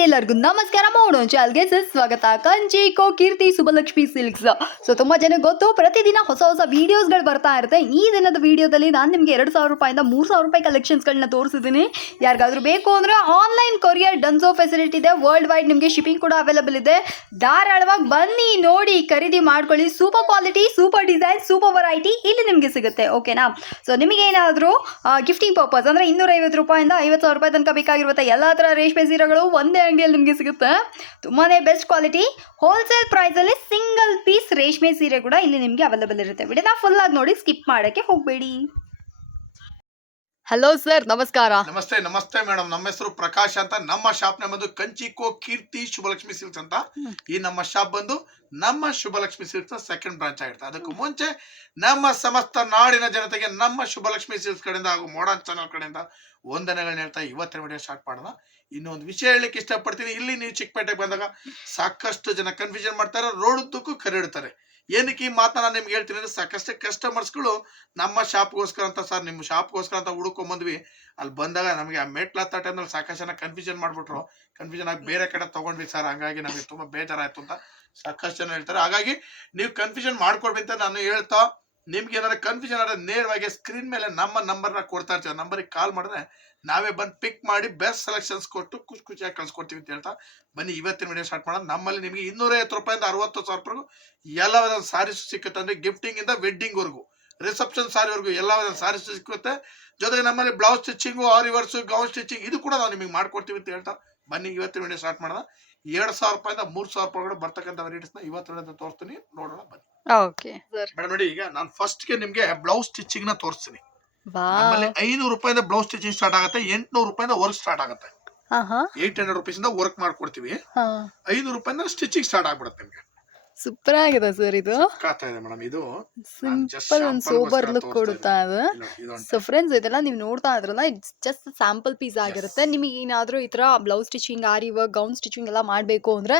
ಎಲ್ಲರಿಗೂ ನಮಸ್ಕಾರ ಮಾಡೋಣ ಚಾಲ್ಗೆ ಸ್ವಾಗತ. ಕಂಚಿ ಕೋ ಕೀರ್ತಿ ಸುಬಲಕ್ಷ್ಮಿ ಸಿಲ್ಕ್ಸ್. ಸೊ ತುಂಬಾ ಜನ ಗೊತ್ತು, ಪ್ರತಿದಿನ ಹೊಸ ಹೊಸ ವಿಡಿಯೋಸ್ಗಳು ಬರ್ತಾ ಇರುತ್ತೆ. ಈ ದಿನದ ವಿಡಿಯೋದಲ್ಲಿ ನಾನು ನಿಮಗೆ ಎರಡು ಸಾವಿರ ರೂಪಾಯಿಂದ ಮೂರು ಸಾವಿರ ರೂಪಾಯಿ ಕಲೆಕ್ಷನ್ಸ್ಗಳನ್ನ ತೋರಿಸಿದ್ದೀನಿ. ಯಾರಿಗಾದ್ರೂ ಬೇಕು ಅಂದರೆ ಆನ್ಲೈನ್ ಕೊರಿಯರ್ ಡನ್ಸೋ ಫೆಸಿಲಿಟಿ ಇದೆ. ವರ್ಲ್ಡ್ ವೈಡ್ ನಿಮಗೆ ಶಿಪ್ಪಿಂಗ್ ಕೂಡ ಅವೈಲಬಲ್ ಇದೆ. ಧಾರಾಳವಾಗಿ ಬನ್ನಿ, ನೋಡಿ, ಖರೀದಿ ಮಾಡ್ಕೊಳ್ಳಿ. Super quality super design super variety ಇಲ್ಲಿ ನಿಮಗೆ ಸಿಗುತ್ತೆ. ಓಕೆನಾ ಸೊ ನಿಮಗೇನಾದರೂ ಗಿಫ್ಟಿಂಗ್ ಪರ್ಪಸ್ ಅಂದರೆ ಇನ್ನೂರೈವತ್ತು ರೂಪಾಯಿಂದ ಐವತ್ತು ಸಾವಿರ ರೂಪಾಯಿ ತನಕ ಬೇಕಾಗಿರುತ್ತೆ. ಎಲ್ಲ ಥರ ರೇಷ್ಮೆ ಸೀರೆಗಳು ಒಂದೇ ಅಂಗಡಿಯಲ್ಲಿ ನಿಮಗೆ ಸಿಗುತ್ತೆ. ತುಂಬಾ ಬೆಸ್ಟ್ ಕ್ವಾಲಿಟಿ ಹೋಲ್ಸೇಲ್ ಪ್ರೈಸಲ್ಲಿ ಸಿಂಗಲ್ ಪೀಸ್ ರೇಷ್ಮೆ ಸೀರೆ ಕೂಡ ಇಲ್ಲಿ ನಿಮಗೆ ಅವೈಲೇಬಲ್ ಇರುತ್ತೆ. ವಿಡಿಯೋನ ಫುಲ್ ಆಗಿ ನೋಡಿ ಸ್ಕಿಪ್ ಮಾಡೋಕ್ಕೆ ಹೋಗಬೇಡಿ. ಹಲೋ ಸರ್ ನಮಸ್ಕಾರ. ನಮಸ್ತೆ ನಮಸ್ತೆ ಮೇಡಮ್ ನಮ್ಮ ಹೆಸರು ಪ್ರಕಾಶ್ ಅಂತ. ನಮ್ಮ ಶಾಪ್ನ ಬಂದು ಕಂಚಿಕೋ ಕೀರ್ತಿ ಶುಭಲಕ್ಷ್ಮಿ ಸಿಲ್ಕ್ಸ್ ಅಂತ. ಈ ನಮ್ಮ ಶಾಪ್ ಬಂದು ನಮ್ಮ ಶುಭಲಕ್ಷ್ಮಿ ಸಿಲ್ಕ್ಸ್ ಸೆಕೆಂಡ್ ಬ್ರಾಂಚ್ ಆಗಿರುತ್ತೆ. ಅದಕ್ಕೂ ಮುಂಚೆ ನಮ್ಮ ಸಮಸ್ತ ನಾಡಿನ ಜನತೆಗೆ ನಮ್ಮ ಶುಭಲಕ್ಷ್ಮಿ ಸಿಲ್ಕ್ಸ್ ಕಡೆಯಿಂದ ಹಾಗೂ ಮೋಡನ್ ಚಾನಲ್ ಕಡೆಯಿಂದ ವಂದನೆಗಳನ್ನ ಹೇಳ್ತಾ ಇವತ್ತಿನ ವಿಡಿಯೋ ಸ್ಟಾರ್ಟ್ ಮಾಡೋಣ. ಇನ್ನೊಂದು ವಿಷಯ ಹೇಳಲಿಕ್ಕೆ ಇಷ್ಟಪಡ್ತೀನಿ. ಇಲ್ಲಿ ನೀವು ಚಿಕ್ಕಪೇಟೆಗೆ ಬಂದಾಗ ಸಾಕಷ್ಟು ಜನ ಕನ್ಫ್ಯೂಷನ್ ಮಾಡ್ತಾರೆ ರೋಡ್ ಉದ್ದಕ್ಕೂ ಕರೆಡ್ತಾರೆ. ಏನಕ್ಕೆ ಈ ಮಾತನ್ನ ನಾನು ನಿಮ್ಗೆ ಹೇಳ್ತೀನಿ ಅಂದ್ರೆ ಸಾಕಷ್ಟು ಕಸ್ಟಮರ್ಸ್ಗಳು ನಮ್ಮ ಶಾಪ್ಗೋಸ್ಕರ ಅಂತ ಸರ್ ನಿಮ್ಮ ಶಾಪ್ಗೋಸ್ಕರ ಅಂತ ಹುಡುಕೊಂಬಂದ್ವಿ ಅಲ್ಲಿ ಬಂದಾಗ ನಮಗೆ ಆ ಮೆಟ್ಲ ಹತ್ತ ಟೈಮ್ನಲ್ಲಿ ಸಾಕಷ್ಟು ಜನ ಕನ್ಫ್ಯೂಷನ್ ಮಾಡ್ಬಿಟ್ರು. ಕನ್ಫ್ಯೂಷನ್ ಆಗಿ ಬೇರೆ ಕಡೆ ತಗೊಂಡ್ವಿ ಸರ್ ಹಂಗಾಗಿ ನಮಗೆ ತುಂಬಾ ಬೇಜಾರಾಯ್ತು ಅಂತ ಸಾಕಷ್ಟು ಜನ ಹೇಳ್ತಾರೆ. ಹಾಗಾಗಿ ನೀವು ಕನ್ಫ್ಯೂಷನ್ ಮಾಡ್ಕೊಡ್ಬೇಕಂತ ನಾನು ಹೇಳ್ತಾ ನಿಮ್ಗೆ ಏನಾದ್ರು ಕನ್ಫ್ಯೂಷನ್ ಆದ್ರೆ ನೇರವಾಗಿ ಸ್ಕ್ರೀನ್ ಮೇಲೆ ನಮ್ಮ ನಂಬರ್ನ ಕೊಡ್ತಾ ಇರ್ತೀವಿ ನಂಬರಿಗೆ ಕಾಲ್ ಮಾಡಿದ್ರೆ ನಾವೇ ಬಂದು ಪಿಕ್ ಮಾಡಿ ಬೆಸ್ಟ್ ಸೆಲೆಕ್ಷನ್ಸ್ ಕೊಟ್ಟು ಖುಷಿ ಖುಷಿಯಾಗಿ ಕಳ್ಸಿಕೊಡ್ತೀವಿ ಅಂತ ಹೇಳ್ತಾ. ಬನ್ನಿ, ಇವತ್ತಿನ ವಿಡಿಯೋ ಸ್ಟಾರ್ಟ್ ಮಾಡೋಣ. ನಮ್ಮಲ್ಲಿ ನಿಮಗೆ ಇನ್ನೂರೈವತ್ತು ರೂಪಾಯಿಂದ ಅರವತ್ತು ಸಾವಿರವರೆಗೂ ಎಲ್ಲ ವಿಧದ ಸಾರೀಸ್ ಸಿಕ್ಕುತ್ತೆ ಅಂದ್ರೆ ಗಿಫ್ಟಿಂಗ್ ಇಂದ ವೆಡ್ಡಿಂಗ್ ವರ್ಗು ರಿಸೆಪ್ಷನ್ ಸಾರಿವರೆಗೂ ಎಲ್ಲ ವಿಧದ ಸಾರೀಸ್ ಸಿಕ್ಕುತ್ತೆ. ಜೊತೆಗೆ ನಮ್ಮಲ್ಲಿ ಬ್ಲೌಸ್ ಸ್ಟಿಚಿಂಗು ಆರಿವರ್ಸು ಗೌನ್ ಸ್ಟಿಚಿಂಗ್ ಇದು ಕೂಡ ನಾವು ನಿಮಗೆ ಮಾಡ್ಕೊಡ್ತೀವಿ ಅಂತ ಹೇಳ್ತಾ. ಬನ್ನಿ, ಇವತ್ತಿನ ವಿಡಿಯೋ ಸ್ಟಾರ್ಟ್ ಮಾಡೋಣ. ಎರಡ್ ಸಾವಿರ ರೂಪಾಯಿಂದ ಮೂರ್ ಸಾವಿರ ರೂಪಾಯಿ ಒಳಗಡೆ ಬರ್ತಕ್ಕಂಥ ವೆರೈಟೀಸ್ನ ಇವತ್ತಿನ ತೋರಿಸ್ತೀನಿ. ನೋಡೋಣ ಬನ್ನಿ. ಓಕೆ. ಸರ್. ಮೇಡಮ್ ನೋಡಿ ಈಗ ನಾನು ಫಸ್ಟ್ಗೆ ನಿಮ್ಗೆ ಬ್ಲೌಸ್ ಸ್ಟಿಚಿಂಗ್ನ ತೋರಿಸ್ತೀನಿ. ಆಮೇಲೆ ನಮ್ಮಲ್ಲಿ ಐನೂರು ರೂಪಾಯಿಂದ ಬ್ಲೌಸ್ ಸ್ಟಿಚಿಂಗ್ ಸ್ಟಾರ್ಟ್ ಆಗುತ್ತೆ ಎಂಟ್ನೂರು ರೂಪಾಯಿಂದ ವರ್ಕ್ ಸ್ಟಾರ್ಟ್ ಆಗುತ್ತೆ. ಹಾಂ ಹಾಂ ಏಟ್ ಹಂಡ್ರೆಡ್ ರುಪೀಸ್ ಇಂದ ವರ್ಕ್ ಮಾಡ್ಕೊಡ್ತೀವಿ. ಹಾಂ. ಐನೂರು ರೂಪಾಯಿಂದ ಸ್ಟಿಚಿಂಗ್ ಸ್ಟಾರ್ಟ್ ಆಗ್ಬಿಡುತ್ತೆ ನಿಮ್ಗೆ. ಸೂಪರ್ ಆಗಿದೆ ಸರ್ ಇದು. ಸಿಂಪಲ್ ಒಂದು ಸೋಬರ್ ಲುಕ್ ಕೊಡುತ್ತಾ ಅದು. ಸೊ ಫ್ರೆಂಡ್ಸ್ ಇದೆಲ್ಲ ನೀವು ನೋಡ್ತಾ ಇದ್ರಲ್ಲ ಇಟ್ಸ್ ಜಸ್ಟ್ ಸ್ಯಾಂಪಲ್ ಪೀಸ್ ಆಗಿರುತ್ತೆ. ನಿಮಗೆ ಏನಾದರೂ ಈ ಥರ blouse stitching aari work gown stitching ಎಲ್ಲ ಮಾಡಬೇಕು ಅಂದರೆ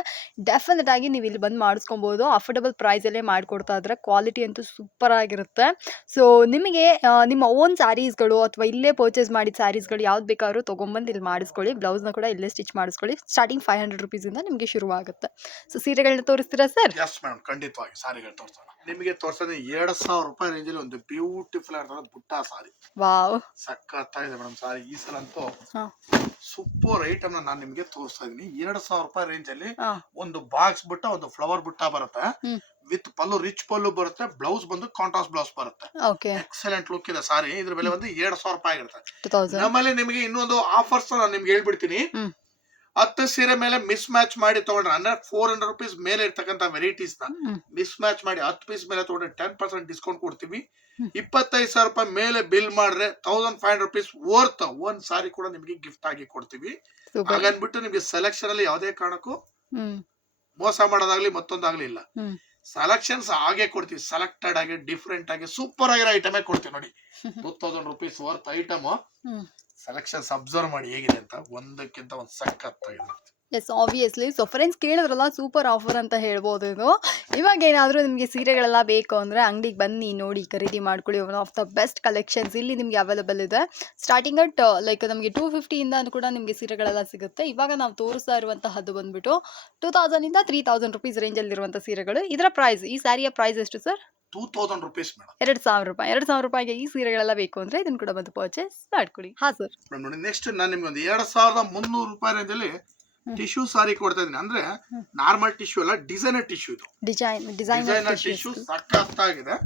ಡೆಫಿನೆಟ್ ಆಗಿ ನೀವು ಇಲ್ಲಿ ಬಂದು ಮಾಡಿಸ್ಕೊಬೋದು. ಅಫೋರ್ಡಬಲ್ ಪ್ರೈಸಲ್ಲೇ ಮಾಡಿಕೊಡ್ತಾ ಇದ್ರೆ ಕ್ವಾಲಿಟಿ ಅಂತೂ ಸೂಪರ್ ಆಗಿರುತ್ತೆ. ಸೊ ನಿಮಗೆ ನಿಮ್ಮ ಓನ್ ಸ್ಯಾರೀಸ್ಗಳು ಅಥವಾ ಇಲ್ಲೇ ಪರ್ಚೇಸ್ ಮಾಡಿದ ಸ್ಯಾರೀಸ್ಗಳು ಯಾವ್ದು ಬೇಕಾದ್ರೂ ತೊಗೊಂಬಂದು ಇಲ್ಲಿ ಮಾಡಿಸ್ಕೊಳ್ಳಿ. ಬ್ಲೌಸ್ನ ಕೂಡ ಇಲ್ಲೇ ಸ್ಟಿಚ್ ಮಾಡಿಸ್ಕೊಳ್ಳಿ. ಸ್ಟಾರ್ಟಿಂಗ್ ಫೈವ್ ಹಂಡ್ರೆಡ್ ರುಪೀಸಿಂದ ನಿಮಗೆ ಶುರುವಾಗುತ್ತೆ. ಸೊ ಸೀರೆಗಳನ್ನ ತೋರಿಸ್ತೀರಾ ಸರ್? ಎಸ್ ಮೇಡಮ್ ಖಂಡಿತವಾಗಿ ಸಾರಿಗಳು ತೋರಿಸೋಣ. ನಿಮಗೆ ತೋರಿಸೋದು ಎರಡ್ ಸಾವಿರ ರೂಪಾಯಿ ರೇಂಜಲ್ಲಿ ಒಂದು ಬ್ಯೂಟಿಫುಲ್ ಆಗಿ ಬುಟ್ಟ ಸಾರಿ. ವಾವ್. ಸಖತ್ತಾಗಿದೆ ಮೇಡಮ್ ಸಾರಿ. ಈ ಸಲ ಅಂತೂ ಹಾ. ಸೂಪರ್ ಐಟಮ್ ನಾನು ನಿಮಗೆ ತೋರಿಸ್ತಾ ಇದೀನಿ. ಎರಡ್ ಸಾವಿರ ರೂಪಾಯಿ ರೇಂಜ್ ಅಲ್ಲಿ ಒಂದು ಬಾಕ್ಸ್ ಬುಟ್ಟ ಒಂದು ಫ್ಲವರ್ ಬುಟ್ಟ ಬರುತ್ತೆ. ಹ್ಮ್. ವಿತ್ ಪಲ್ಲು ರಿಚ್ ಪಲ್ಲು ಬರುತ್ತೆ. ಬ್ಲೌಸ್ ಬಂದು ಕಾಂಟ್ರಾಸ್ಟ್ ಬ್ಲೌಸ್ ಬರುತ್ತೆ. ಓಕೆ. ಎಕ್ಸಲೆಂಟ್ ಲುಕ್ ಇದೆ ಸಾರಿ. ಇದ್ರ ಬೆಲೆ ಬಂದು ಎರಡ್ ಸಾವಿರ ರೂಪಾಯಿ ಆಗಿರುತ್ತೆ. ಟು ತೌಸಂಡ್ ನಮ್ಮಲ್ಲಿ ನಿಮಗೆ ಇನ್ನೊಂದು ಆಫರ್ಸ್ ನಾನು ನಿಮ್ಗೆ ಹೇಳ್ಬಿಡ್ತೀನಿ. ಹ್ಮ್. ಹತ್ತು ಸೀರೆ ಮೇಲೆ ಮಿಸ್ ಮ್ಯಾಚ್ ಮಾಡಿ ತಗೊಂಡ್ರೆ ಅಂದ್ರೆ ಫೋರ್ ಹಂಡ್ರೆಡ್ ರುಪೀಸ್ ಮೇಲೆ ಇರ್ತಕ್ಕಂಥ ವೆರೈಟೀಸ್ನ ಮಿಸ್ ಮ್ಯಾಚ್ ಮಾಡಿ ಹತ್ತು ಪೀಸ್ ಮೇಲೆ ತಗೊಂಡ್ರೆ ಟೆನ್ ಪರ್ಸೆಂಟ್ ಡಿಸ್ಕೌಂಟ್ ಕೊಡ್ತೀವಿ. ಇಪ್ಪತ್ತೈದು ಸಾವಿರ ರೂಪಾಯಿ ಮೇಲೆ ಬಿಲ್ ಮಾಡಿದ್ರೆ thousand five hundred rupees worth ಒಂದ್ ಸಾರಿ ಕೂಡ ನಿಮಗೆ ಗಿಫ್ಟ್ ಆಗಿ ಕೊಡ್ತೀವಿ. ಹಾಗನ್ಬಿಟ್ಟು ನಿಮ್ಗೆ ಸೆಲೆಕ್ಷನ್ ಅಲ್ಲಿ ಯಾವುದೇ ಕಾರಣಕ್ಕೂ ಮೋಸ ಮಾಡೋದಾಗ್ಲಿ ಮತ್ತೊಂದಾಗ್ಲಿ ಇಲ್ಲ. ಸೆಲೆಕ್ಷನ್ಸ್ ಹಾಗೆ ಕೊಡ್ತೀವಿ ಸೆಲೆಕ್ಟೆಡ್ ಆಗಿ ಡಿಫ್ರೆಂಟ್ ಆಗಿ ಸೂಪರ್ ಆಗಿರೋ ಐಟಮೇ ಕೊಡ್ತೀವಿ ನೋಡಿ. Two thousand rupees worth item selections observe ಮಾಡಿ ಹೇಗಿದೆ ಅಂತ ಒಂದಕ್ಕಿಂತ ಒಂದು ಸಕ್ಕತ್ತಾಗಿದೆ ಎಸ್ ಆಬ್ವಿಯಸ್ಲಿ ಸೊ ಫ್ರೆಂಡ್ಸ್ ಕೇಳಿದ್ರಲ್ಲ ಸೂಪರ್ ಆಫರ್ ಅಂತ ಹೇಳ್ಬೋದು ಇದು. ಇವಾಗ ಏನಾದರೂ ನಿಮಗೆ ಸೀರೆಗಳೆಲ್ಲ ಬೇಕು ಅಂದರೆ ಅಂಗಡಿಗೆ ಬನ್ನಿ, ನೋಡಿ, ಖರೀದಿ ಮಾಡ್ಕೊಳ್ಳಿ. One of the best collections ಇಲ್ಲಿ ನಿಮಗೆ ಅವೈಲೇಬಲ್ ಇದೆ. ಸ್ಟಾರ್ಟಿಂಗ್ ಅಟ್ ಲೈಕ್ ನಮಗೆ ಟೂ ಫಿಫ್ಟಿಯಿಂದ ಕೂಡ ನಿಮಗೆ ಸೀರೆಗಳೆಲ್ಲ ಸಿಗುತ್ತೆ. ಇವಾಗ ನಾವು ತೋರಿಸ್ತಾ ಇರುವಂತಹದ್ದು ಬಂದ್ಬಿಟ್ಟು ಟೂ ತೌಸಂಡಿಂದ ತ್ರೀ ತೌಸಂಡ್ ರುಪೀಸ್ ರೇಂಜಲ್ಲಿರುವಂಥ ಸೀರೆಗಳು. ಇದರ ಪ್ರೈಸ್ ಈ ಸ್ಯಾರಿಯ ಪ್ರೈಸ್ ಎಷ್ಟು sir two thousand rupees madam ಎರಡು ಸಾವಿರ ರೂಪಾಯಿ. ಎರಡ್ ಸಾವಿರ ರೂಪಾಯಿಗೆ ಈ ಸೀರೆಗಳೆಲ್ಲ ಬೇಕು ಅಂದ್ರೆ ಇದನ್ನ ಕೂಡ ಬಂದು ಪರ್ಚೇಸ್ ಮಾಡ್ಕೊಳ್ಳಿ. ಹಾ ಸರ್ ಮೇಡಮ್ ನೋಡಿ ನೆಕ್ಸ್ಟ್ ನಾನು ನಿಮ್ಗೆ ಒಂದು ಎರಡ್ ಸಾವಿರದ ಮುನ್ನೂರು ರೂಪಾಯಿ ರೇಂಜಲ್ಲಿ. ಟಿಶ್ಯೂ ಸಾರಿ ಕೊಡ್ತಾ ಇದೀನಿ ಅಂದ್ರೆ. ನಾರ್ಮಲ್ ಟಿಶ್ಯೂ ಅಲ್ಲ ಡಿಸೈನರ್ ಟಿಶ್ಯೂ ಇದು. ಡಿಸೈನ್ ಡಿಸೈನ್ ಡಿಸೈನರ್ ಟಿಶ್ಯೂ ಸಖತ್ತಾಗಿದೆ.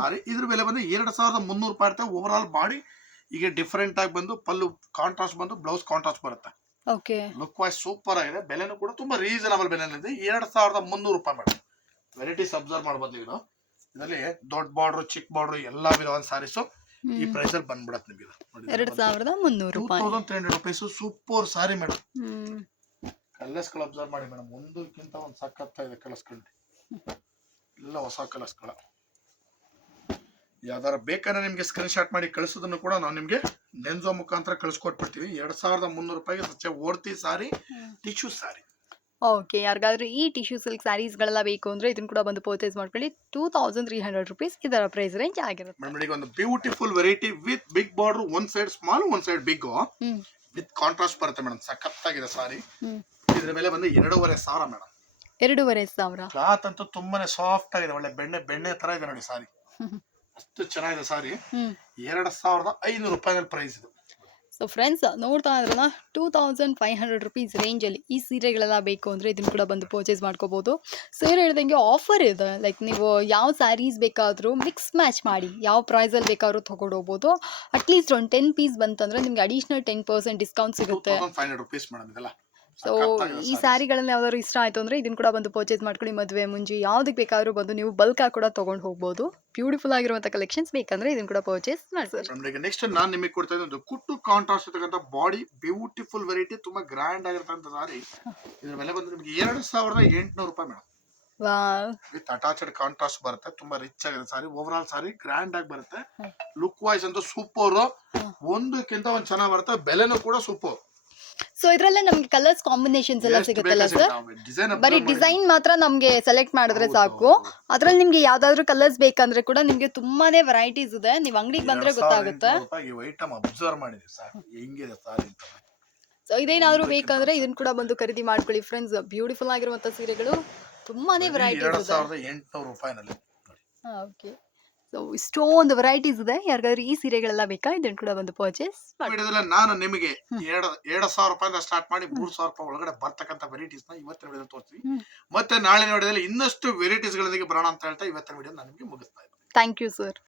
ಸಾರಿ ಇದ್ರ ಬೆಲೆ ಬಂದು ಎರಡ್ ಸಾವಿರದ ಮುನ್ನೂರು ರೂಪಾಯಿ ಇರುತ್ತೆ. ಓವರ್ ಆಲ್ ಬಾಡಿ ಈಗ ಡಿಫ್ರೆಂಟ್ ಆಗಿ ಬಂದು ಪಲ್ಲು ಕಾಂಟ್ರಾಸ್ಟ್ ಬಂದು ಬ್ಲೌಸ್ ಕಾಂಟ್ರಾಸ್ಟ್ ಬರುತ್ತೆ. ಓಕೆ ಲುಕ್ ವೈಸ್ ಸೂಪರ್ ಆಗಿದೆ. ಬೆಲೆನೂ ಕೂಡ ತುಂಬಾ ರೀಸನಬಲ್ ಬೆಲೆನಲ್ಲಿದೆ. ಎರಡ್ ಸಾವಿರದ ಮುನ್ನೂರು ರೂಪಾಯಿ ಮೇಡಮ್ ವೆರೈಟೀಸ್ ಅಬ್ಸರ್ವ್ ಮಾಡ್ಬೋದು ನೀವು. ಇದರಲ್ಲಿ ದೊಡ್ಡ ಬಾರ್ಡ್ರು ಚಿಕ್ಕ ಬಾರ್ಡ್ರು ಎಲ್ಲಾ ವಿಧವಾದ ಸಾರೀಸು ಈ ಪ್ರೈಸ್ ಅಲ್ಲಿ ಬಂದ್ಬಿಡತ್ತೆ ನಿಮಗೆ. ಎರಡು ಸಾವಿರದ ಮುನ್ನೂರು ಟೂ ರೂಪಾಯಿ thousand three hundred rupees super sari madam colours ಕಲರ್ಸ್ಗಳು observe ಮಾಡಿ ಮೇಡಮ್ ಒಂದಕ್ಕಿಂತ ಒಂದು ಸಖತ್ತ ಇದೆ ಕಲರ್ಸ್ಗಳು. ಎಲ್ಲ ಹೊಸ ಕಲರ್ಸ್ಗಳ. ಯಾವ್ದಾರ ಬೇಕಾದ್ರೆ ನಿಮ್ಗೆ ಸ್ಕ್ರೀನ್ ಶಾಟ್ ಮಾಡಿ ಕಳಿಸೋದನ್ನು ಕೂಡ ನಾವು ನಿಮ್ಗೆ ಡೆನ್ಸೋ ಮುಖಾಂತರ ಕಳಿಸ್ಕೊಟ್ಬಿಡ್ತೀವಿ. ಎರಡ್ ಸಾವಿರದ ಮುನ್ನೂರು ರೂಪಾಯಿಗೆ ಸಚ್ಚ ಓಡ್ತಿ ಸಾರಿ ಟಿಶ್ಯೂ ಸಾರಿ ಓಕೆ ಯಾರಿಗಾದ್ರೂ ಈ ಟಿಶ್ಯೂ ಸಿಲ್ಕ್ ಸ್ಯಾರೀಸ್ಗಳೆಲ್ಲ ಬೇಕು ಅಂದ್ರೆ ಇದನ್ನು ಕೂಡ ಬಂದು ಪರ್ಚೇಸ್ ಮಾಡ್ಕೊಳ್ಳಿ. Two thousand three hundred rupees ಇದರ ಪ್ರೈಸ್ ರೇಂಜ್ ಆಗಿರುತ್ತೆ. ಮೇಡಮ್ ಈಗ ಒಂದು beautiful variety with big border one side small one side big with contrast ಬರುತ್ತೆ ಮೇಡಮ್ ಸಖತ್ತಾಗಿದೆ ಸಾರಿ. ಇದ್ರ ಮೇಲೆ ಬಂದು ಎರಡೂವರೆ ಸಾವಿರ ಮೇಡಮ್. ಎರಡೂವರೆ ಸಾವಿರ. ಕ್ಲಾತ್ ಅಂತೂ ತುಂಬಾನೇ ಸಾಫ್ಟ್ ಆಗಿದೆ ಒಳ್ಳೆ ಬೆಣ್ಣೆ ಬೆಣ್ಣೆ ತರ ಇದೆ ನೋಡಿ ಸಾರಿ. ಅಷ್ಟು ಚೆನ್ನಾಗಿದೆ ಸಾರಿ. ಎರಡ್ ಸಾವಿರದ ಐನೂರು ರೂಪಾಯಿ ಪ್ರೈಸ್ ಇದು. ಸೊ ಫ್ರೆಂಡ್ಸ್ ನೋಡ್ತಾ ಇದ್ರಲ್ಲ two thousand five hundred rupees ರೇಂಜಲ್ಲಿ ಈ ಸೀರೆಗಳೆಲ್ಲ ಬೇಕು ಅಂದರೆ ಇದನ್ನು ಕೂಡ ಬಂದು ಪರ್ಚೇಸ್ ಮಾಡ್ಕೋಬೋದು. ಸೀರೆ ಹೇಳ್ದಂಗೆ ಆಫರ್ ಇದೆ. ಲೈಕ್ ನೀವು ಯಾವ ಸ್ಯಾರೀಸ್ ಬೇಕಾದರೂ ಮಿಕ್ಸ್ ಮ್ಯಾಚ್ ಮಾಡಿ, ಯಾವ ಪ್ರೈಸಲ್ಲಿ ಬೇಕಾದ್ರೂ ತೊಗೊಂಡು ಹೋಗ್ಬೋದು. ಅಟ್ಲೀಸ್ಟ್ ಒಂದು ಟೆನ್ ಪೀಸ್ ಬಂತಂದ್ರೆ ನಿಮ್ಗೆ ಅಡಿಷ್ನಲ್ ಟೆನ್ ಪರ್ಸೆಂಟ್ ಡಿಸ್ಕೌಂಟ್ ಸಿಗುತ್ತೆ. ಸೊ ಈ ಸ್ಯಾರಿಗಳನ್ನ ಯಾವ್ದಾದ್ರು ಇಷ್ಟ ಆಯ್ತು ಅಂದ್ರೆ ಇದನ್ನ ಕೂಡ ಬಂದು ಪರ್ಚೇಸ್ ಮಾಡ್ಕೊಳ್ಳಿ. ಮದುವೆ ಮುಂಜಿ ಯಾವುದಕ್ಕೆ ಬೇಕಾದ್ರೂ ಬಂದು ನೀವು ಬಲ್ಕಾಗಿ ಕೂಡ ತೊಗೊಂಡು ಹೋಗ್ಬೋದು. ಬ್ಯೂಟಿಫುಲ್ ಆಗಿರುವಂಥ ಕಲೆಕ್ಷನ್ಸ್ ಬೇಕಂದ್ರೆ ಇದನ್ನ ಕೂಡ ಪರ್ಚೇಸ್ ಮಾಡಿ ನೆಕ್ಸ್ಟ್ ನಾನು ನಿಮಗೆ ಕೊಡ್ತಾ ಇದ್ದೀನಿ ಕುಟ್ಟು ಕಾಂಟ್ರಾಸ್ಟ್ ಇರ್ತಕ್ಕಂಥ ಬಾಡಿ ಬ್ಯೂಟಿಫುಲ್ ವೆರೈಟಿ ತುಂಬಾ ಗ್ರ್ಯಾಂಡ್ ಆಗಿರ್ತಕ್ಕಂಥ ಸಾರಿ. ಇದ್ರ ಬೆಲೆ ಬಂದು ನಿಮಗೆ ಎರಡು ಸಾವಿರದ ಎಂಟುನೂರು ರೂಪಾಯಿ ಮೇಡಮ್ ವಿತ್ ಅಟಾಚ್ಡ್ ಕಾಂಟ್ರಾಸ್ಟ್ ಬರುತ್ತೆ ತುಂಬಾ ರಿಚ್ ಆಗಿದೆ sari. Over all sari grand ಆಗಿ ಬರುತ್ತೆ. ಲುಕ್ ವೈಸ್ ಅಂತ ಸೂಪರ್ ಒಂದಕ್ಕಿಂತ ಒಂದು ಚೆನ್ನಾಗಿ ಬರುತ್ತೆ ಬೆಲೆನೂ ಕೂಡ ಸೂಪರ್ ಸೊ ಇದರಲ್ಲೇ ನಮ್ಗೆ ಕಲರ್ಸ್ ಕಾಂಬಿನೇಷನ್ಸ್ ಎಲ್ಲ ಸಿಗುತ್ತಲ್ಲ ಸರ್ ಬರೀ ಡಿಸೈನ್ ಮಾತ್ರ ನಮಗೆ ಸೆಲೆಕ್ಟ್ ಮಾಡಿದ್ರೆ ಸಾಕು. ಅದ್ರಲ್ಲಿ ನಿಮ್ಗೆ ಯಾವ್ದಾದ್ರು ಕಲರ್ಸ್ ಬೇಕಂದ್ರೆ ಕೂಡ ನಿಮ್ಗೆ ತುಂಬಾನೇ ವೆರೈಟೀಸ್ ಇದೆ. ನೀವು ಅಂಗಡಿಗೆ ಬಂದ್ರೆ ಗೊತ್ತಾಗುತ್ತೆ. ಸೊ ಇದೇನಾದ್ರು ಬೇಕಂದ್ರೆ ಇದನ್ನ ಕೂಡ ಬಂದು ಖರೀದಿ ಮಾಡ್ಕೊಳ್ಳಿ ಫ್ರೆಂಡ್ಸ್ ಬ್ಯೂಟಿಫುಲ್ ಆಗಿರುವಂತ ಸೀರೆಗಳು ತುಂಬಾನೇ ವೆರೈಟಿ ಇದೆ. ಓಕೆ ಸೊ ಇಷ್ಟೊಂದು ವೆರೈಟೀಸ್ ಇದೆ. ಯಾರಿಗಾದ್ರೂ ಈ ಸೀರೆಗಳೆಲ್ಲ ಬೇಕಾ? ಇದನ್ನ ಕೂಡ ಒಂದು ಪರ್ಚೇಸ್ ವಿಡಿಯೋದಲ್ಲಿ ನಾನು ನಿಮಗೆ. ಎರಡು ಎರಡು ಸಾವಿರ ರೂಪಾಯಿಂದ ಸ್ಟಾರ್ಟ್ ಮಾಡಿ ಮೂರ್ ಸಾವಿರ ರೂಪಾಯಿ ಒಳಗಡೆ ಬರ್ತಕ್ಕಂಥ ವೆರೈಟೀಸ್ನ ಇವತ್ತಿನ ವಿಡಿಯೋ ತೋರಿಸ್ತೀವಿ ಹ್ಮ್. ಮತ್ತೆ ನಾಳೆ ವಿಡಿಯೋದಲ್ಲಿ ಇನ್ನಷ್ಟು ವೆರೈಟೀಸ್ಗಳೊಂದಿಗೆ ಬರೋಣ ಅಂತ ಹೇಳ್ತಾ ಇವತ್ತಿನ ವಿಡಿಯೋ ನಾನು ನಿಮಗೆ ಮುಗಿಸ್ತಾ ಇದ್ದೀನಿ. Thank you sir